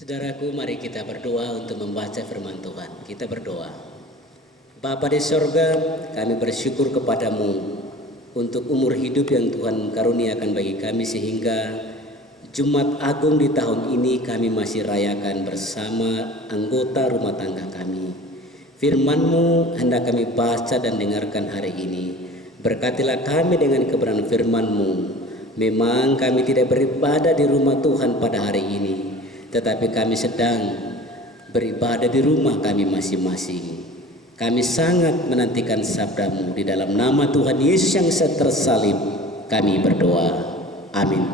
Saudaraku, mari kita berdoa untuk membaca firman Tuhan. Kita berdoa. Bapa di sorga, kami bersyukur kepadamu untuk umur hidup yang Tuhan karuniakan bagi kami, sehingga Jumat Agung di tahun ini kami masih rayakan bersama anggota rumah tangga kami. Firman-Mu hendak kami baca dan dengarkan hari ini. Berkatilah kami dengan kebenaran firman-Mu. Memang kami tidak beribadah di rumah Tuhan pada hari ini, tetapi kami sedang beribadah di rumah kami masing-masing. Kami sangat menantikan sabda-Mu. Di dalam nama Tuhan Yesus yang tersalib kami berdoa. Amin.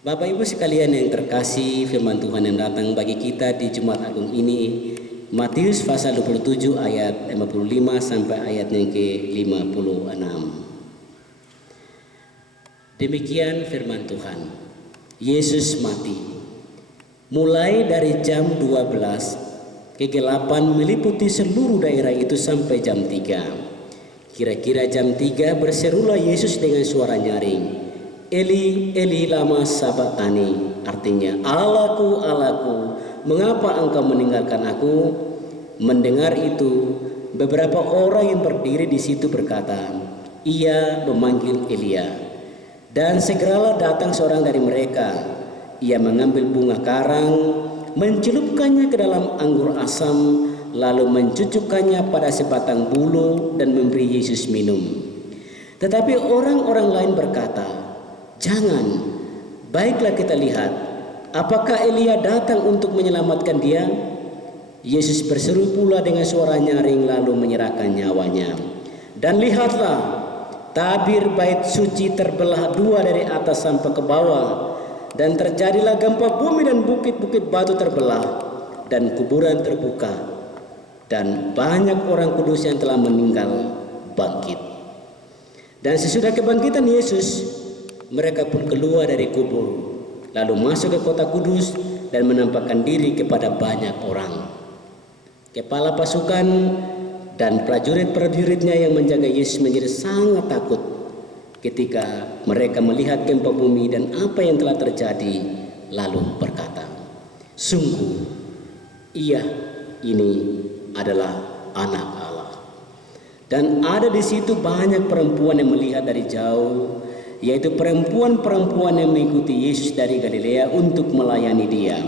Bapak Ibu sekalian yang terkasih, firman Tuhan yang datang bagi kita di Jumat Agung ini Matius pasal 27 ayat 55 sampai ayat yang ke-56. Demikian firman Tuhan. Yesus mati. Mulai dari jam 12, kegelapan meliputi seluruh daerah itu sampai jam 3. Kira-kira jam 3 berserulah Yesus dengan suara nyaring, Eli, Eli lama sabachthani, artinya, Allahku, Allahku, mengapa engkau meninggalkan aku? Mendengar itu, beberapa orang yang berdiri di situ berkata, ia memanggil Elia. Dan segeralah datang seorang dari mereka. Ia mengambil bunga karang, mencelupkannya ke dalam anggur asam, lalu mencucukkannya pada sebatang bulu dan memberi Yesus minum. Tetapi orang-orang lain berkata, jangan, baiklah kita lihat, apakah Elia datang untuk menyelamatkan dia? Yesus berseru pula dengan suara nyaring lalu menyerahkan nyawanya. Dan lihatlah, tabir bait suci terbelah dua dari atas sampai ke bawah, dan terjadilah gempa bumi dan bukit-bukit batu terbelah, dan kuburan terbuka, dan banyak orang kudus yang telah meninggal bangkit. Dan sesudah kebangkitan Yesus, mereka pun keluar dari kubur, lalu masuk ke kota kudus dan menampakkan diri kepada banyak orang. Kepala pasukan dan prajurit-prajuritnya yang menjaga Yesus menjadi sangat takut ketika mereka melihat gempa bumi dan apa yang telah terjadi, lalu berkata, sungguh ia ini adalah anak Allah. Dan ada di situ banyak perempuan yang melihat dari jauh, yaitu perempuan-perempuan yang mengikuti Yesus dari Galilea untuk melayani dia.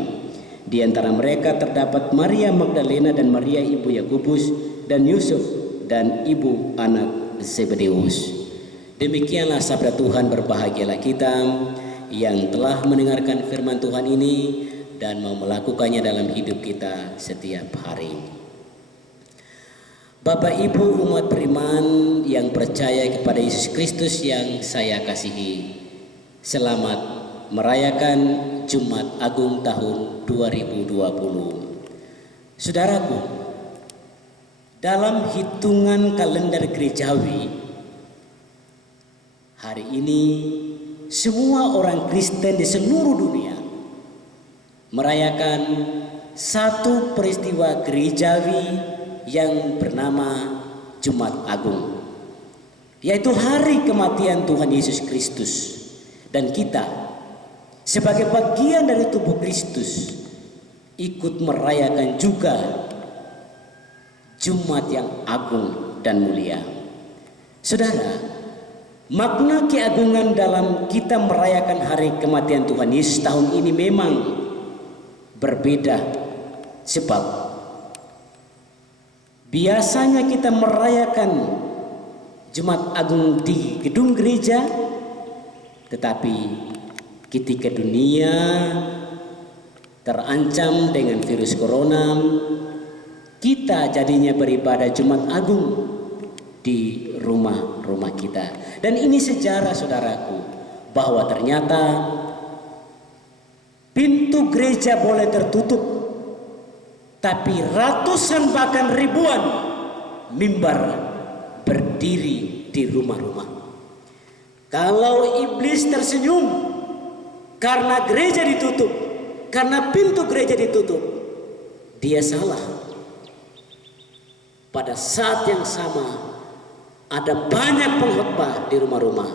Di antara mereka terdapat Maria Magdalena dan Maria ibu Yakobus dan Yusuf dan ibu anak Zebedeus. Demikianlah sabda Tuhan. Berbahagialah kita yang telah mendengarkan firman Tuhan ini dan mau melakukannya dalam hidup kita setiap hari. Bapak Ibu umat beriman yang percaya kepada Yesus Kristus yang saya kasihi, selamat merayakan Jumat Agung tahun 2020. Saudaraku, dalam hitungan kalender gerejawi, hari ini semua orang Kristen di seluruh dunia merayakan satu peristiwa gerejawi yang bernama Jumat Agung, yaitu hari kematian Tuhan Yesus Kristus. Dan kita sebagai bagian dari tubuh Kristus ikut merayakan juga Jumat yang agung dan mulia. Saudara, makna keagungan dalam kita merayakan hari kematian Tuhan Yesus tahun ini memang berbeda, sebab biasanya kita merayakan Jumat Agung di gedung gereja, tetapi ketika dunia terancam dengan virus corona, kita jadinya beribadah Jumat Agung di rumah-rumah kita. Dan ini sejarah, saudaraku, bahwa ternyata pintu gereja boleh tertutup, tapi ratusan bahkan ribuan mimbar berdiri di rumah-rumah. Kalau iblis tersenyum karena gereja ditutup, karena pintu gereja ditutup, dia salah. Pada saat yang sama ada banyak pengkhotbah di rumah-rumah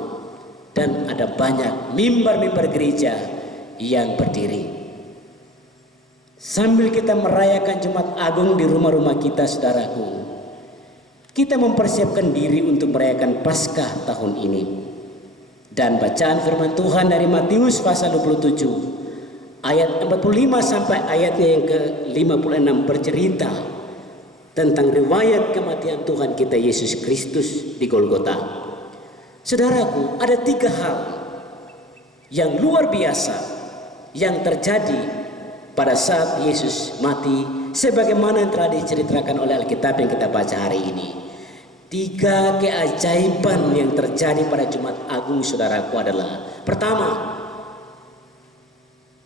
dan ada banyak mimbar-mimbar gereja yang berdiri. Sambil kita merayakan Jumat Agung di rumah-rumah kita, saudaraku, kita mempersiapkan diri untuk merayakan Paskah tahun ini. Dan bacaan firman Tuhan dari Matius pasal 27 ayat 45 sampai ayatnya yang ke-56 bercerita tentang riwayat kematian Tuhan kita Yesus Kristus di Golgota. Saudaraku, ada 3 hal yang luar biasa yang terjadi pada saat Yesus mati, sebagaimana yang telah diceritakan oleh Alkitab yang kita baca hari ini. 3 keajaiban yang terjadi pada Jumat Agung, saudaraku, adalah: pertama,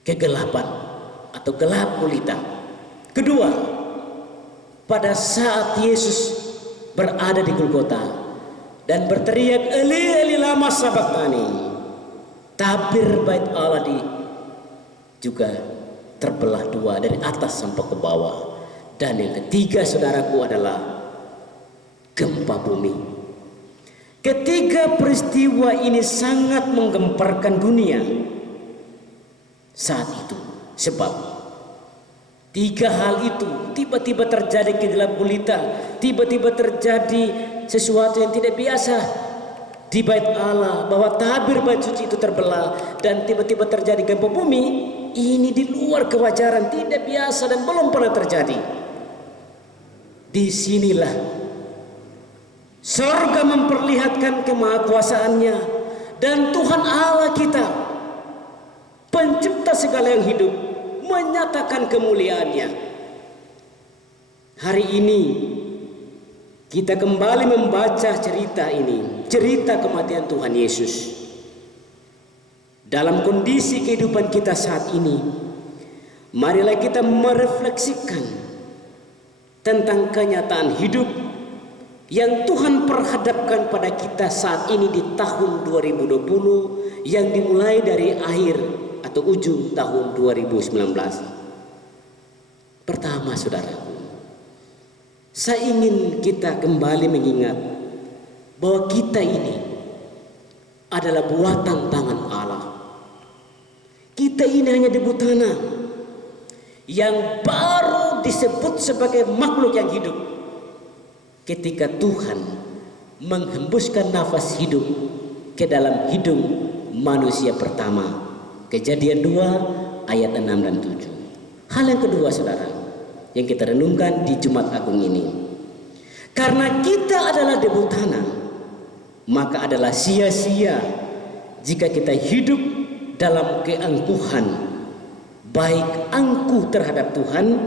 kegelapan atau gelap gulita. Kedua, pada saat Yesus berada di Golgota dan berteriak, Eli Eli lama sabachthani, tabir bait Allah juga terbelah 2 dari atas sampai ke bawah. Dan yang ketiga, saudaraku, adalah gempa bumi. Ketiga peristiwa ini sangat menggemparkan dunia saat itu, sebab 3 hal itu tiba-tiba terjadi gelap gulita, tiba-tiba terjadi sesuatu yang tidak biasa di bait Allah, bahwa tabir bait suci itu terbelah, dan tiba-tiba terjadi gempa bumi. Ini di luar kewajaran, tidak biasa dan belum pernah terjadi. Disinilah surga memperlihatkan kemahakuasaannya, dan Tuhan Allah kita, pencipta segala yang hidup, menyatakan kemuliaannya. Hari ini kita kembali membaca cerita ini, cerita kematian Tuhan Yesus. Dalam kondisi kehidupan kita saat ini, marilah kita merefleksikan tentang kenyataan hidup yang Tuhan perhadapkan pada kita saat ini di tahun 2020 yang dimulai dari akhir atau ujung tahun 2019. Pertama, saudaraku, saya ingin kita kembali mengingat bahwa kita ini adalah buatan tangan Allah. Kita ini hanya debu tanah yang baru disebut sebagai makhluk yang hidup ketika Tuhan menghembuskan nafas hidup ke dalam hidung manusia pertama. Kejadian 2 ayat 6 dan 7. Hal yang kedua, saudara, yang kita renungkan di Jumat Agung ini, karena kita adalah debu tanah, maka adalah sia-sia jika kita hidup dalam keangkuhan, baik angkuh terhadap Tuhan,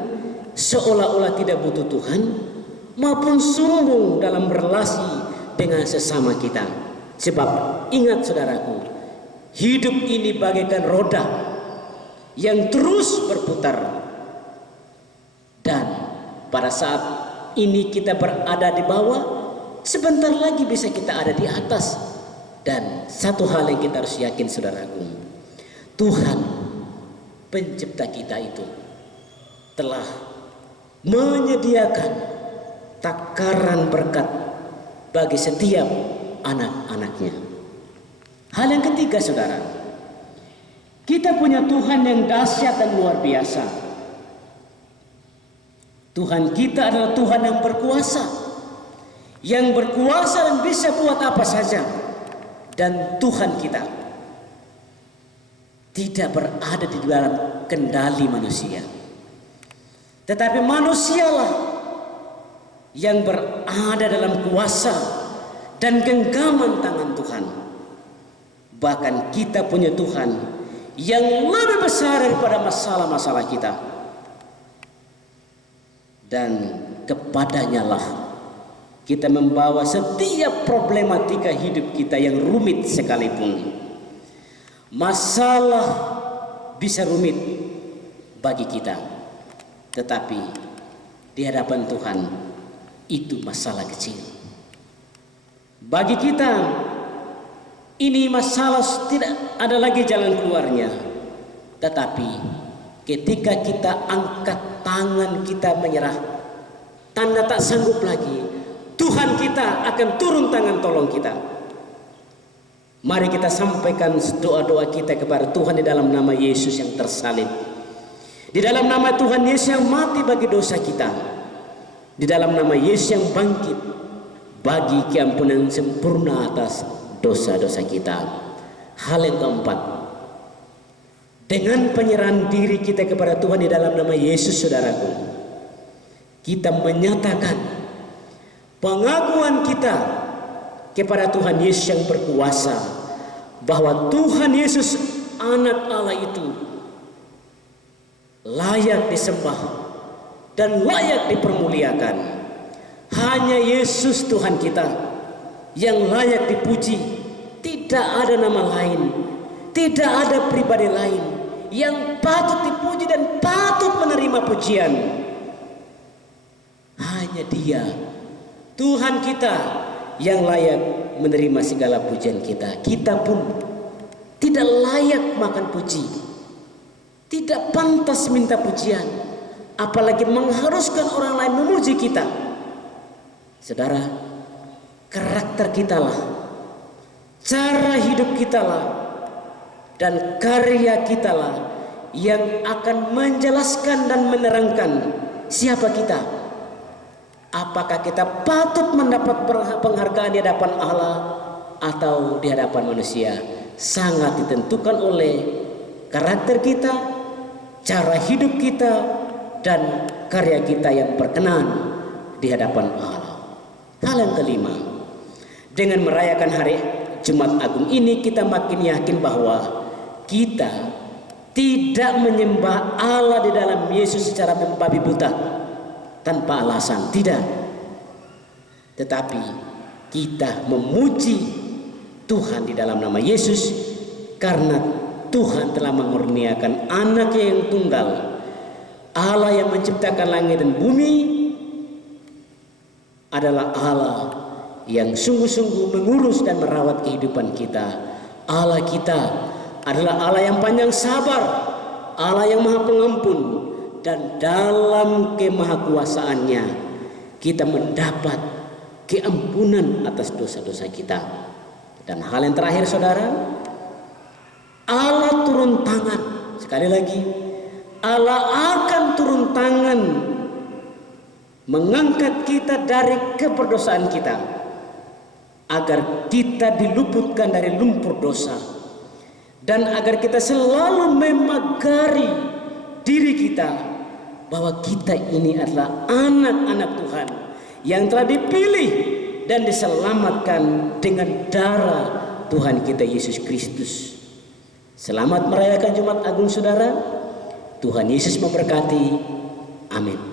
seolah-olah tidak butuh Tuhan, maupun sombong dalam relasi dengan sesama kita. Sebab ingat, saudaraku, hidup ini bagaikan roda yang terus berputar, dan pada saat ini kita berada di bawah, sebentar lagi bisa kita ada di atas. Dan satu hal yang kita harus yakin, saudaraku, Tuhan pencipta kita itu telah menyediakan takaran berkat bagi setiap anak-anaknya. Hal yang ketiga, saudara, kita punya Tuhan yang dahsyat dan luar biasa. Tuhan kita adalah Tuhan yang berkuasa, dan bisa buat apa saja. Dan Tuhan kita tidak berada di dalam kendali manusia, tetapi manusialah yang berada dalam kuasa dan genggaman tangan Tuhan. Bahkan kita punya Tuhan yang lebih besar daripada masalah-masalah kita, dan kepadanya lah kita membawa setiap problematika hidup kita yang rumit sekalipun. Masalah bisa rumit bagi kita, tetapi di hadapan Tuhan itu masalah kecil. Bagi kita ini masalah tidak ada lagi jalan keluarnya. Tetapi ketika kita angkat tangan, kita menyerah, tanda tak sanggup lagi, Tuhan kita akan turun tangan tolong kita. Mari kita sampaikan doa-doa kita kepada Tuhan di dalam nama Yesus yang tersalib. Di dalam nama Tuhan Yesus yang mati bagi dosa kita, di dalam nama Yesus yang bangkit bagi keampunan sempurna atas dosa-dosa kita. Hal yang keempat, dengan penyerahan diri kita kepada Tuhan di dalam nama Yesus, saudaraku, kita menyatakan pengakuan kita kepada Tuhan Yesus yang berkuasa, bahwa Tuhan Yesus anak Allah itu layak disembah dan layak dipermuliakan. Hanya Yesus Tuhan kita yang layak dipuji. Tidak ada nama lain, tidak ada pribadi lain yang patut dipuji dan patut menerima pujian. Hanya Dia, Tuhan kita, yang layak menerima segala pujian kita. Kita pun tidak layak makan puji, tidak pantas minta pujian, apalagi mengharuskan orang lain memuji kita. Saudara, karakter kita lah, cara hidup kita lah, dan karya kita lah yang akan menjelaskan dan menerangkan siapa kita. Apakah kita patut mendapat penghargaan di hadapan Allah atau di hadapan manusia, sangat ditentukan oleh karakter kita, cara hidup kita, dan karya kita yang berkenan di hadapan Allah. Hal yang kelima, dengan merayakan hari Jumat Agung ini, kita makin yakin bahwa kita tidak menyembah Allah di dalam Yesus secara membabi buta tanpa alasan, tidak. Tetapi kita memuji Tuhan di dalam nama Yesus karena Tuhan telah mengurniakan anaknya yang tunggal, Allah yang menciptakan langit dan bumi, adalah Allah yang sungguh-sungguh mengurus dan merawat kehidupan kita. Allah kita adalah Allah yang panjang sabar, Allah yang maha pengampun, dan dalam kemahakuasaannya kita mendapat keampunan atas dosa-dosa kita. Dan hal yang terakhir, saudara, Allah turun tangan. Sekali lagi, Allah akan turun tangan mengangkat kita dari keberdosaan kita, agar kita diluputkan dari lumpur dosa, dan agar kita selalu memagari diri kita bahwa kita ini adalah anak-anak Tuhan yang telah dipilih dan diselamatkan dengan darah Tuhan kita Yesus Kristus. Selamat merayakan Jumat Agung, saudara. Tuhan Yesus memberkati. Amin.